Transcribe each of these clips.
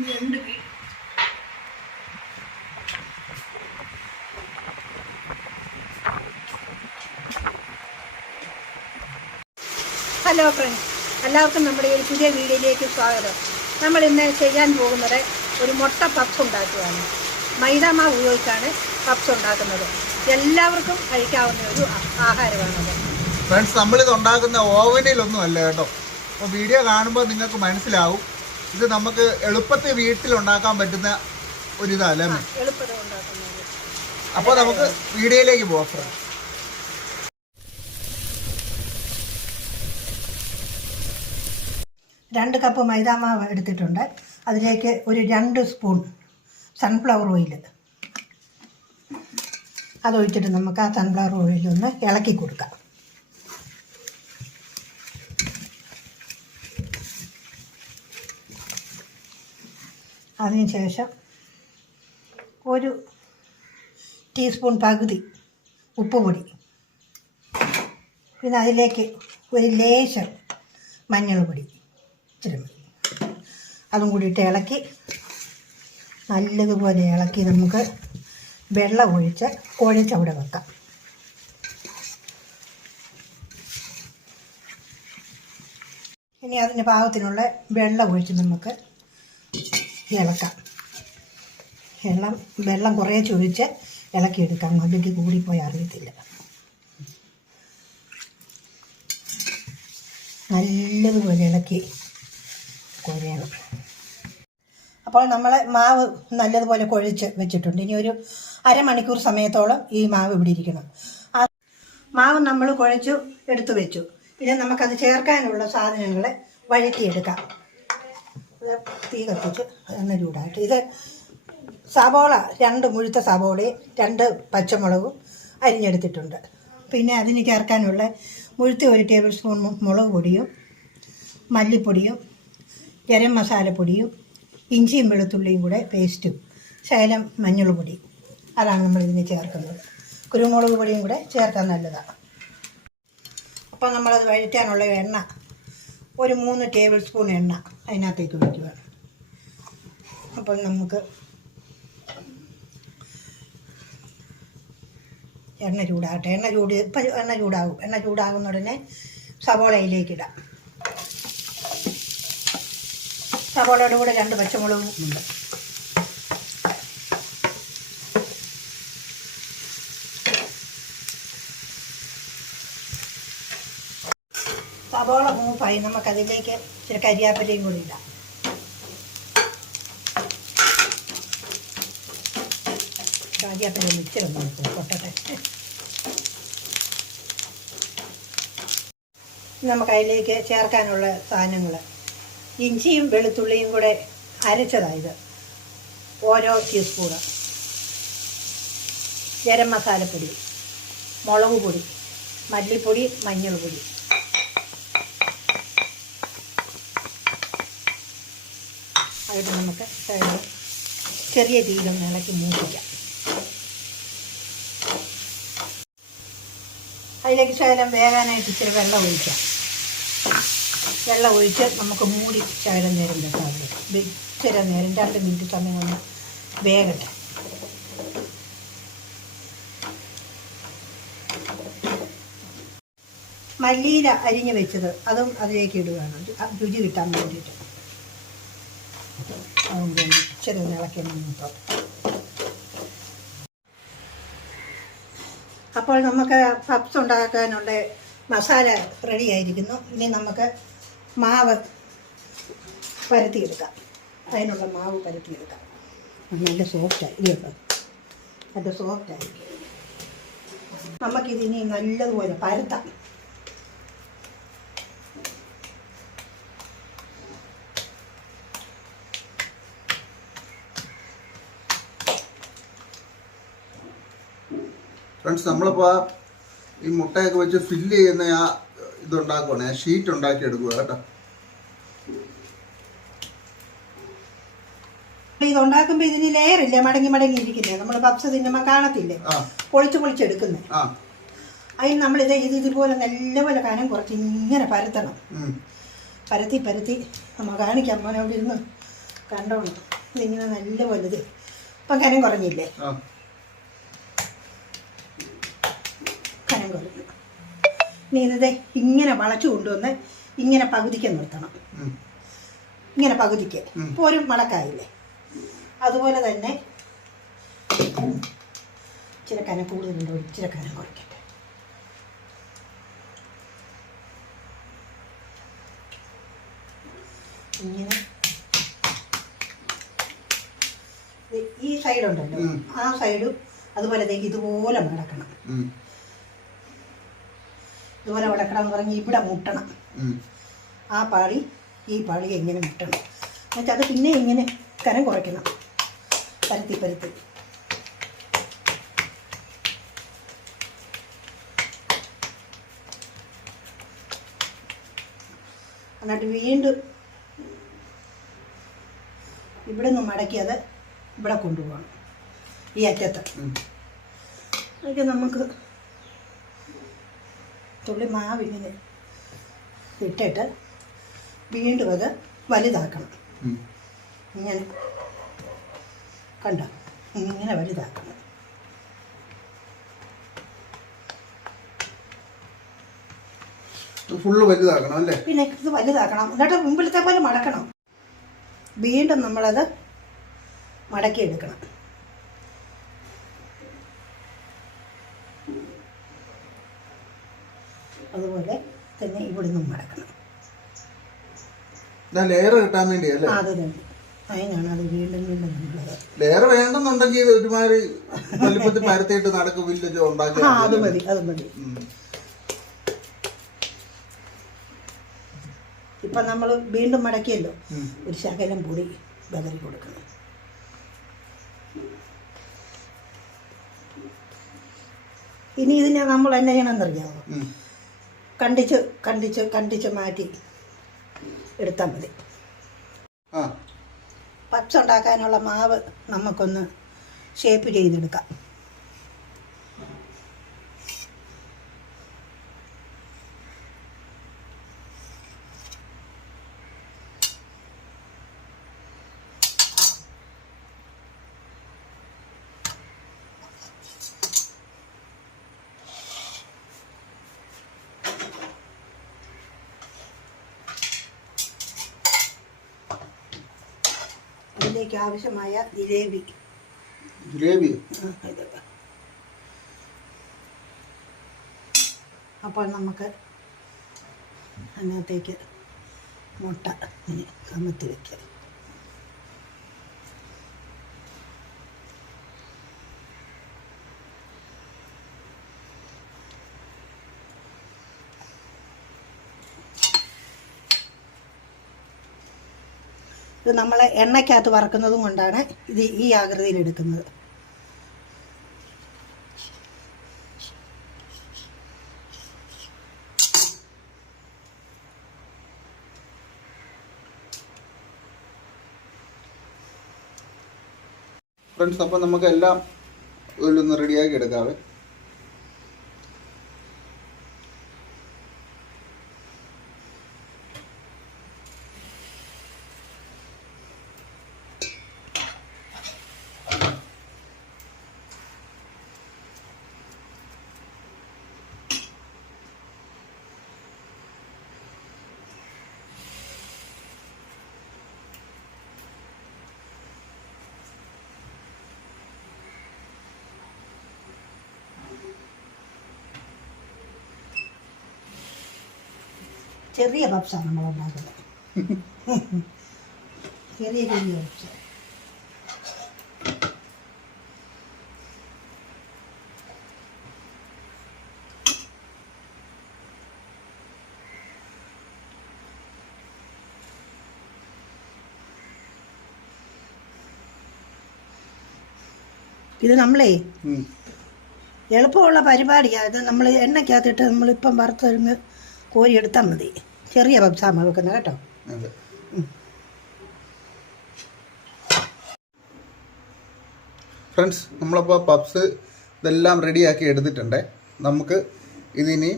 രണ്ട് hello friends എല്ലാവർക്കും നമ്മുടെ ഈ ഒരു പുതിയ വീഡിയോയിലേക്ക് സ്വാഗതം. നമ്മൾ ഇന്ന് ചെയ്യാൻ പോകുന്നത് ഒരു മുട്ട പപ്സ് ഉണ്ടാക്കുകയാണ്. മൈദ മാവ് ഉപയോഗിച്ചാണ് പപ്സ് ഉണ്ടാക്കുന്നത്. എല്ലാവർക്കും കഴിക്കാവുന്ന ഒരു ആഹാരമാണത് ഫ്രണ്ട്സ് നമ്മളിത് ഉണ്ടാക്കുന്ന ഓവനിലൊന്നും അല്ല കേട്ടോ. അപ്പോൾ വീഡിയോ കാണുമ്പോൾ നിങ്ങൾക്ക് മനസ്സിലാവും. ഇത് നമുക്ക് എളുപ്പത്തിൽ വീട്ടിൽ ഉണ്ടാക്കാൻ പറ്റുന്ന ഒരിതല്ലേ? അപ്പോൾ നമുക്ക് വീഡിയോയിലേക്ക് പോവാം രണ്ട് കപ്പ് മൈദാമാവ് എടുത്തിട്ടുണ്ട്. അതിലേക്ക് ഒരു രണ്ട് സ്പൂൺ സൺഫ്ലവർ ഓയിൽ അതൊഴിച്ചിട്ട് നമുക്ക് ആ സൺഫ്ലവർ ഓയിലൊന്ന് ഒന്ന് ഇളക്കി കൊടുക്കാം. അതിനുശേഷം ഒരു ടീസ്പൂൺ പകുതി ഉപ്പുപൊടി. പിന്നെ അതിലേക്ക് ഒരു ലേശം മഞ്ഞൾ പൊടി ഇച്ചിരി മതി. അതും കൂടിയിട്ട് ഇളക്കി. നല്ലതുപോലെ ഇളക്കി നമുക്ക് വെള്ളം ഒഴിച്ച് കുഴച്ചവിടെ വെക്കാം. ഇനി അതിന് പാകത്തിനുള്ള വെള്ളം ഒഴിച്ച് നമുക്ക് ഇളക്കാം. വെള്ളം വെള്ളം കുറേ ചൊഴിച്ച് ഇളക്കിയെടുക്കാം. അല്ലെങ്കിൽ കൂടിപ്പോയി അറിയത്തില്ല. നല്ലതുപോലെ ഇളക്കി കുഴയണം. അപ്പോൾ നമ്മൾ മാവ് നല്ലതുപോലെ കുഴച്ച് വെച്ചിട്ടുണ്ട്. ഇനി ഒരു അരമണിക്കൂർ സമയത്തോളം ഈ മാവ് ഇവിടെ ഇരിക്കണം. മാവ് നമ്മൾ കുഴച്ചു എടുത്തു വെച്ചു. ഇനി നമുക്കത് ചേർക്കാനുള്ള സാധനങ്ങൾ വഴറ്റിയെടുക്കാം. ഇത് തീ കത്തിച്ച് എണ്ണ ചൂടായിട്ട്. ഇത് സവോള രണ്ട് മുഴുത്ത സവോളയും രണ്ട് പച്ചമുളകും അരിഞ്ഞെടുത്തിട്ടുണ്ട്. പിന്നെ അതിന് ചേർക്കാനുള്ള മുഴുത്ത ഒരു ടേബിൾ സ്പൂൺ മുളക് പൊടിയും മല്ലിപ്പൊടിയും ഗരം മസാലപ്പൊടിയും ഇഞ്ചിയും വെളുത്തുള്ളിയും കൂടെ പേസ്റ്റും ശകലം മഞ്ഞൾ പൊടി. അതാണ് നമ്മൾ ഇതിന് ചേർക്കുന്നത്. കുരുമുളക് പൊടിയും കൂടെ ചേർക്കാൻ നല്ലതാണ് അപ്പോൾ നമ്മളത് വഴറ്റാനുള്ള എണ്ണ ഒരു മൂന്ന് ടേബിൾ സ്പൂൺ എണ്ണ അതിനകത്തേക്ക് ഒഴിക്കുക. അപ്പം നമുക്ക് എണ്ണ ചൂടാകട്ടെ. എണ്ണ ചൂട് ഇപ്പം എണ്ണ ചൂടാകും. എണ്ണ ചൂടാകുന്ന ഉടനെ സവോളയിലേക്ക് ഇടാം. സവോളയുടെ കൂടെ രണ്ട് പച്ചമുളകും ഉണ്ട് സവോള മൂപ്പായി നമുക്കതിലേക്ക് ഇച്ചിരി കരിയാപ്പലയും കൂടി ഇടാം. കരിയാപ്പല മിക്സർ നോക്കും നമുക്ക് അതിലേക്ക് ചേർക്കാനുള്ള സാധനങ്ങൾ. ഇഞ്ചിയും വെളുത്തുള്ളിയും കൂടെ അരച്ചതായത് ഓരോ ടീസ്പൂണ് ഗരം മസാലപ്പൊടി മുളക് പൊടി മല്ലിപ്പൊടി മഞ്ഞൾ അതിട്ട് നമുക്ക് ചെറിയ രീതിയിൽ ഇളക്കി മൂപ്പിക്കാം. അതിലേക്ക് ശകലം വേകാനായിട്ട് ഇച്ചിരി വെള്ളം ഒഴിക്കാം. വെള്ളം ഒഴിച്ച് നമുക്ക് മൂടി ശകലം നേരം വെക്കാം ഇച്ചിരി നേരം രണ്ട് മിനിറ്റ് സമയം ഒന്ന് വേകട്ടെ. മല്ലിയില അരിഞ്ഞ് വെച്ചത് അതും അതിലേക്ക് ഇടുകയാണ്. രുചി കിട്ടാൻ വേണ്ടിയിട്ട്. അതും വേണ്ടി ഇച്ചിരി ഒന്ന് ഇളക്കി അപ്പോൾ നമുക്ക് പപ്സ് ഉണ്ടാക്കാനുള്ള മസാല റെഡി ആയിരിക്കുന്നു. ഇനി നമുക്ക് മാവ് പരത്തിയെടുക്കാം. അതിനുള്ള മാവ് പരത്തിയെടുക്കാം. നല്ല സോഫ്റ്റായി ഇത് കേട്ടോ നല്ല സോഫ്റ്റായി നമുക്കിതിനി നല്ലതുപോലെ പരത്താം. ഫ്രണ്ട്സ് നമ്മളിപ്പോൾ ഈ മുട്ടയൊക്കെ വെച്ച് ഫില്ല് ചെയ്യുന്ന ആ ഇതുണ്ടാക്കുവാണ്. ആ ഷീറ്റ് ഉണ്ടാക്കി എടുക്കുക കേട്ടോ ഇത് ഇതിന് ലെയർ ഇല്ലേ മടങ്ങി മടങ്ങി ഇരിക്കുന്നത് നമ്മൾ പപ്സ് തിന്നുമ്പോൾ കാണത്തില്ലേ? പൊളിച്ച് പൊളിച്ചെടുക്കുന്നേ അതിന് നമ്മളിത് ഇത് ഇതുപോലെ നല്ലപോലെ കനം കുറച്ച് ഇങ്ങനെ പരത്തണം. പരത്തി പരത്തി നമ്മൾ കാണിക്കാം. മോനെ അവിടെ ഇരുന്ന് കണ്ടോളൂ. ഇതിങ്ങനെ നല്ല വലുത് ഇപ്പം കനം കുറഞ്ഞില്ലേ? കുറഞ്ഞു ഇനി ഇതേ ഇങ്ങനെ വളച്ചു കൊണ്ടുവന്ന് ഇങ്ങനെ പകുതിക്ക് നിർത്തണം. ഇങ്ങനെ പകുതിക്ക്. ഇപ്പോൾ ഒരു മടക്കായില്ലേ അതുപോലെ തന്നെ ഇച്ചിരി കനം കൂടുതലുണ്ടോ? ഇച്ചിരി കനം കുറയ്ക്കട്ടെ. ഇങ്ങനെ. ഈ സൈഡ് ഉണ്ടല്ലോ. ഉം. ആ സൈഡും അതുപോലെ ഇതുപോലെ മടക്കണം. ഇതുപോലെ മടക്കണം എന്ന് പറഞ്ഞ് ഇവിടെ മുട്ടണം. ആ പാളി ഈ പാളി എങ്ങനെ മുട്ടണം? എന്നുവെച്ചാൽ അത് പിന്നെ ഇങ്ങനെ കനം കുറയ്ക്കണം. പരത്തി പരത്തി. എന്നിട്ട് വീണ്ടും ഇവിടെ നിന്ന് മടക്കി അത് ഇവിടെ കൊണ്ടുപോകണം. ഈ അറ്റത്ത്. അതൊക്കെ നമുക്ക് തുള്ളി മാവിങ്ങനെ ഇട്ടിട്ട് വീണ്ടും അത് വലുതാക്കണം. ഇങ്ങനെ. കണ്ടോ? ഇങ്ങനെ വലുതാക്കണം. ഇത് ഫുള്ള് വലുതാക്കണം അല്ലേ? പിന്നെ ഇത് വലുതാക്കണം. എന്നിട്ട് മുമ്പിലത്തെ പോലെ മടക്കണം. വീണ്ടും നമ്മളത് മടക്കിയെടുക്കണം. അതുപോലെ തന്നെ ഇവിടുന്ന് മടക്കണം. ഞാൻ ലെയർ കിട്ടാൻ വേണ്ടി അല്ലേ ആ, അത് തന്നെ അതിനാണ് അത് വീണ്ടും വീണ്ടും നമ്മളത് ലെയർ വേണ്ടെന്നുണ്ടെങ്കിൽ ഒരുമാതിരി വലിപ്പത്തിൽ പരത്തിയിട്ട് നടക്ക് വില്ലേജ് ഉണ്ടാക്കി അത് മതി അത് മതി. ഇപ്പൊ നമ്മൾ വീണ്ടും മടക്കിയല്ലോ ഒരു ശകലം പൊടി ബദറി കൊടുക്കണം. ഇനി ഇതിനെ നമ്മൾ എന്നെ ചെയ്യണമെന്നറിയാമോ. കണ്ടിച്ച് കണ്ടിച്ച് കണ്ടിച്ച് മാറ്റി എടുത്താൽ മതി. പപ്സ് ഉണ്ടാക്കാനുള്ള മാവ് നമുക്കൊന്ന് ഷേപ്പ് ചെയ്തെടുക്കാം. അതിലേക്ക് ആവശ്യമായ ജിലേബി. ജിലേബി? അപ്പോൾ നമുക്ക് അതിനകത്തേക്ക് മുട്ട കമത്തി വയ്ക്കുക നമ്മൾ എണ്ണയ്ക്കകത്ത് വറക്കുന്നതും കൊണ്ടാണ് ഇത് ഈ ആകൃതിയിൽ എടുക്കുന്നത്. ഫ്രണ്ട്സ് അപ്പം നമുക്ക് എല്ലാം ഇതിലൊന്ന് റെഡിയാക്കി എടുക്കാവേ. ചെറിയ പപ്സാണ് നമ്മൾ ഉണ്ടാക്കുന്നത് ചെറിയ ചെറിയ പപ്സ്. ഇത് നമ്മളേ. എളുപ്പമുള്ള പരിപാടിയാണ് ഇത് നമ്മൾ എണ്ണയ്ക്കകത്തിട്ട് നമ്മളിപ്പം വറുത്തരിഞ്ഞ് കോരി എടുത്താൽ മതി. ചെറിയ പബ്സാമ വെക്കുന്നത് കേട്ടോ. ഫ്രണ്ട്സ് നമ്മളപ്പോൾ പബ്സ് ഇതെല്ലാം റെഡിയാക്കി എടുത്തിട്ടുണ്ട്. നമുക്ക് ഇതിനി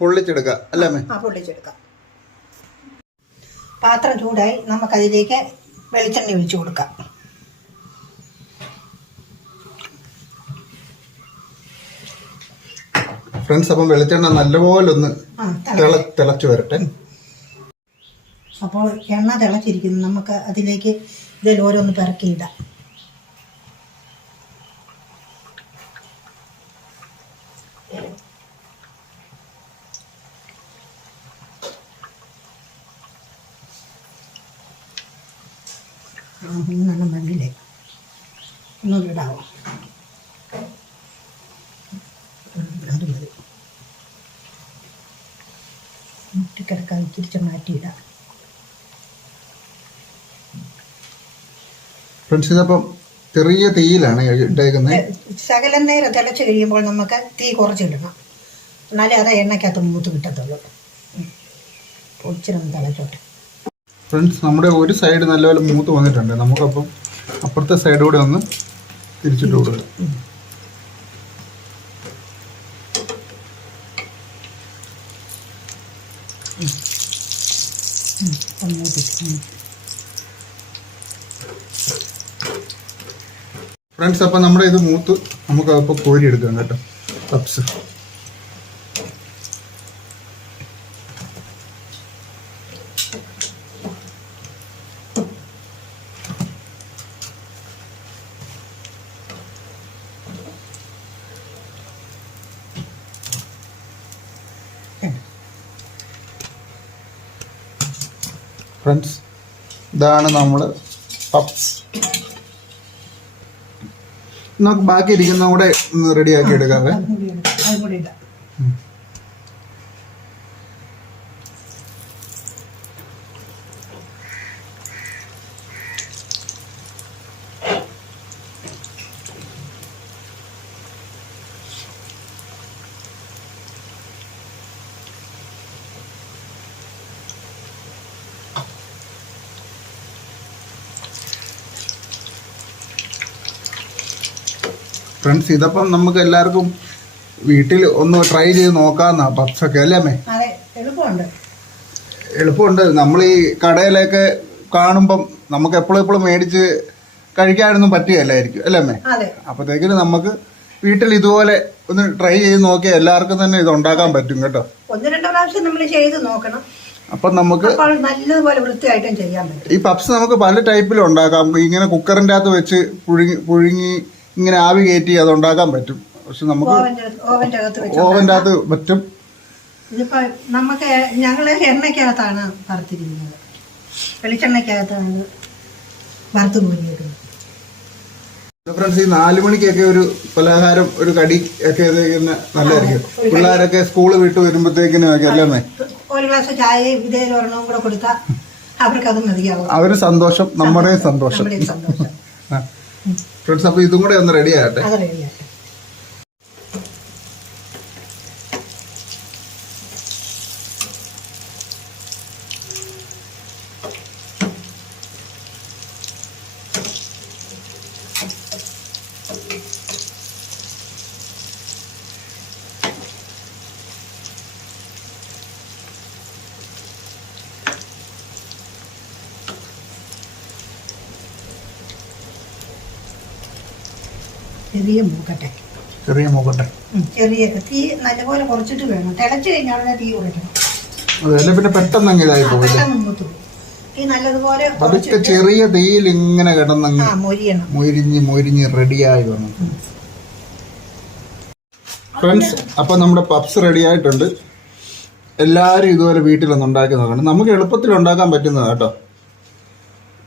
പൊള്ളിച്ചെടുക്കാം. അല്ലേ മേ ആ പൊള്ളിച്ചെടുക്കാം. പാത്രം ചൂടായി നമുക്കതിലേക്ക് വെളിച്ചെണ്ണ ഒഴിച്ചു കൊടുക്കാം. ഫ്രണ്ട്സ് അപ്പം വെളിച്ചെണ്ണ നല്ലപോലെ ഒന്ന് തിളച്ചു വരട്ടെ. അപ്പോൾ എണ്ണ തിളച്ചിരിക്കുന്നു. നമുക്ക് അതിലേക്ക് ഇതിൽ ഓരോന്ന് പിറക്കിയിടാം ഒന്നും മൂന്നെണ്ണം മണ്ണിലേ ഒന്നുകൂടി ഇടാവോ ഉം, അത് മതി മുട്ടിക്കിടക്കാൻ തിരിച്ച് മാറ്റിയിടാം. ഫ്രണ്ട്സ് ഇതപ്പം ചെറിയ തീയിലാണ് ഇട്ടേക്കുന്നത് ശകലം നേരം തിളച്ച് കഴിയുമ്പോൾ നമുക്ക് തീ കുറച്ചിടണം. എന്നാലേ അത് എണ്ണയ്ക്കകത്ത് മൂത്ത് കിട്ടത്തുള്ളൂ. ഇച്ചിരി തിളച്ചോട്ടെ. ഫ്രണ്ട്സ് നമ്മുടെ ഒരു സൈഡ് നല്ലപോലെ മൂത്ത് വന്നിട്ടുണ്ട്. നമുക്കപ്പം അപ്പുറത്തെ സൈഡ് കൂടെ ഒന്ന് തിരിച്ചിട്ട് കൊടുക്കാം ഉം. ഇപ്പം മൂത്തിട്ട് ഉം. ഫ്രണ്ട്സ് അപ്പം നമ്മുടെ ഇത് മൂത്ത് നമുക്ക് അപ്പോൾ കോരി എടുക്കാം കേട്ടോ. പപ്സ് ഫ്രണ്ട്സ് ഇതാണ് നമ്മൾ പപ്സ് നമുക്ക് ബാക്കി ഇരിക്കുന്ന കൂടെ റെഡിയാക്കി എടുക്കാവേ ഫ്രണ്ട്സ് ഇതപ്പം നമുക്ക് എല്ലാവർക്കും വീട്ടിൽ ഒന്ന് ട്രൈ ചെയ്ത് നോക്കാന്നാ പപ്സൊക്കെ അല്ലേ അമ്മേ? അതെ എളുപ്പമുണ്ട്. എളുപ്പമുണ്ട്. നമ്മൾ ഈ കടയിലൊക്കെ കാണുമ്പം നമുക്ക് എപ്പോഴും എപ്പോഴും മേടിച്ച് കഴിക്കാനൊന്നും പറ്റുകയല്ലായിരിക്കും അല്ലേ അമ്മേ? അപ്പോഴത്തേക്കിന് നമുക്ക് വീട്ടിൽ ഇതുപോലെ ഒന്ന് ട്രൈ ചെയ്ത് നോക്കിയാൽ എല്ലാവർക്കും തന്നെ ഇത് ഉണ്ടാക്കാൻ പറ്റും കേട്ടോ. ഒന്ന് രണ്ട് പ്രാവശ്യം നമ്മൾ ചെയ്ത് നോക്കണം. അപ്പം നമുക്ക് നല്ലതുപോലെ വൃത്തിയായിട്ടും ചെയ്യാൻ പറ്റും. ഈ പപ്സ് നമുക്ക് പല ടൈപ്പിലും ഉണ്ടാക്കാം. ഇങ്ങനെ കുക്കറിന്റെ അകത്ത് വെച്ച് പുഴുങ്ങി പുഴുങ്ങി ഇങ്ങനെ ആവി കയറ്റി അത് ഉണ്ടാക്കാൻ പറ്റും. പക്ഷെ നമുക്ക് ഓവന്റെ ഓവന്റെ അകത്ത് ഓവന്റെ അകത്ത് പറ്റും. ഇതിപ്പോ നമുക്ക് ഞങ്ങൾ എണ്ണയ്ക്കകത്താണ് വറുത്തിരിക്കുന്നത്. വെളിച്ചെണ്ണയ്ക്കകത്താണ് വറുത്ത് കോരിയേക്കുന്നത് ഫ്രണ്ട്സ് ഈ നാലു മണിക്കൊക്കെ ഒരു പലഹാരം ഒരു കടി ഒക്കെ നല്ലതായിരിക്കും. പിള്ളേരൊക്കെ സ്കൂൾ വിട്ട് വരുമ്പോഴത്തേക്കിനും ഒക്കെ അല്ലേ ഒരു ഗ്ലാസ് ചായയും ഇതേ ഒരെണ്ണവും കൂടെ കൊടുത്താൽ അവർക്ക് അത് മതിയാവും. അവർ സന്തോഷം നമ്മുടെയും സന്തോഷം നമ്മുടെ സന്തോഷം. ഫ്രണ്ട്സ് അപ്പൊ ഇതും കൂടെ ഒന്ന് റെഡി ആകട്ടെ. ചെറിയ മൂക്കട്ടെ. ചെറിയ മൂക്കട്ടെ. ചെറിയ തീ നല്ലപോലെ കുറച്ചിട്ട് വേണം. തിളച്ച് കഴിഞ്ഞാൽ ഉടനെ തീ കുറയ്ക്കണം അതല്ലേ പിന്നെ പെട്ടെന്ന് അങ്ങ് ഇതായി പോകില്ല? പെട്ടെന്ന് മൂത്ത് പോകും തീ നല്ലതുപോലെ അതൊക്കെ കുറച്ചിട്ട് ചെറിയ തീയിൽ ഇങ്ങനെ കിടന്നങ്ങ് ആ മൊരിയണം. മൊരിഞ്ഞ് മൊരിഞ്ഞ് റെഡിയായി വന്നു. ഫ്രണ്ട്സ് അപ്പം നമ്മുടെ പപ്സ് റെഡി ആയിട്ടുണ്ട് എല്ലാവരും ഇതുപോലെ വീട്ടിലൊന്ന് ഉണ്ടാക്കി നോക്കണം നമുക്ക് എളുപ്പത്തിൽ ഉണ്ടാക്കാൻ പറ്റുന്നതാണ് കേട്ടോ.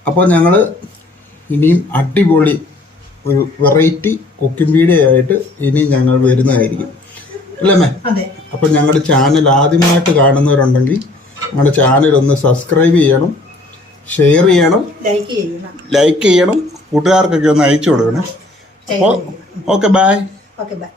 അപ്പോൾ ഞങ്ങൾ ഇനിയും അടിപൊളി ഒരു വെറൈറ്റി കുക്കിംഗ് വീഡിയോ ആയിട്ട് ഇനി ഞങ്ങൾ വരുന്നതായിരിക്കും. അല്ലേ മേ അപ്പം ഞങ്ങളുടെ ചാനൽ ആദ്യമായിട്ട് കാണുന്നവരുണ്ടെങ്കിൽ ഞങ്ങളുടെ ചാനൽ ഒന്ന് സബ്സ്ക്രൈബ് ചെയ്യണം ഷെയർ ചെയ്യണം ലൈക്ക് ചെയ്യണം. കൂട്ടുകാർക്കൊക്കെ ഒന്ന് അയച്ചു കൊടുക്കണേ. Okay bye okay bye